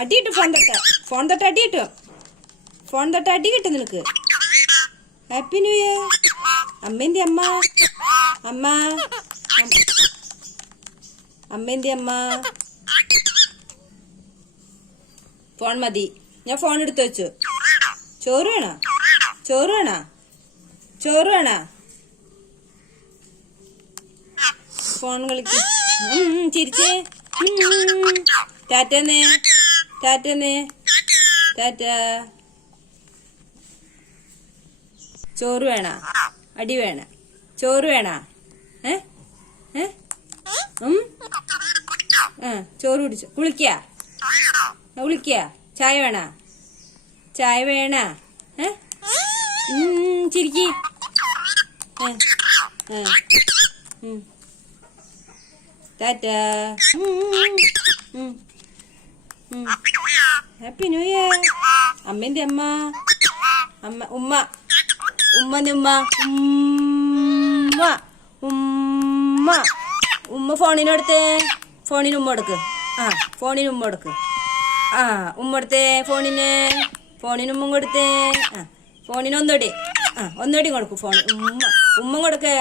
അടിയിട്ടു phone തൊട്ട അടിയിട്ടു. Phone തൊട്ട അടി കിട്ടും നിനക്ക്. Happy new year. അമ്മേന്തി അമ്മ. അമ്മ അമ്മേന്തി അമ്മ. ഫോൺ മതി. ഞാൻ ഫോൺ എടുത്തു വെച്ചു. ചോറ് വേണോ? ചോറ് വേണോ? ചോറ് വേണോ? ഫോൺ കളിക്ക്. ചിരിച്ചേ. ടാറ്റന്നേ. ടാറ്റന്നേ. ടാറ്റ. ചോറ് വേണ? അടി വേണ? ചോറ് വേണ? ചോറ് കുടിച്ചു. കുളിക്ക? ചായ വേണ? ചായ വേണ? ചിരിക്കി. ടാറ്റ. Happy new year. അമ്മേന്റെ അമ്മ. ഉമ്മ. ഉമ്മന്റെ ഉമ്മ. ഉമ്മ. ഉമ്മ ഫോണിനടുത്തേ. ഫോണിന് ഉമ്മ കൊടുക്ക്. ഫോണിന് ഉമ്മ കൊടുക്ക്. ഉമ്മ കൊടുത്തേ. ഫോണിന് ഉമ്മ കൊടുത്തേ. ഫോണിന് ഒന്നുകൂടി കൊടുക്കും. ഫോൺ ഉമ്മ കൊടുക്കേ.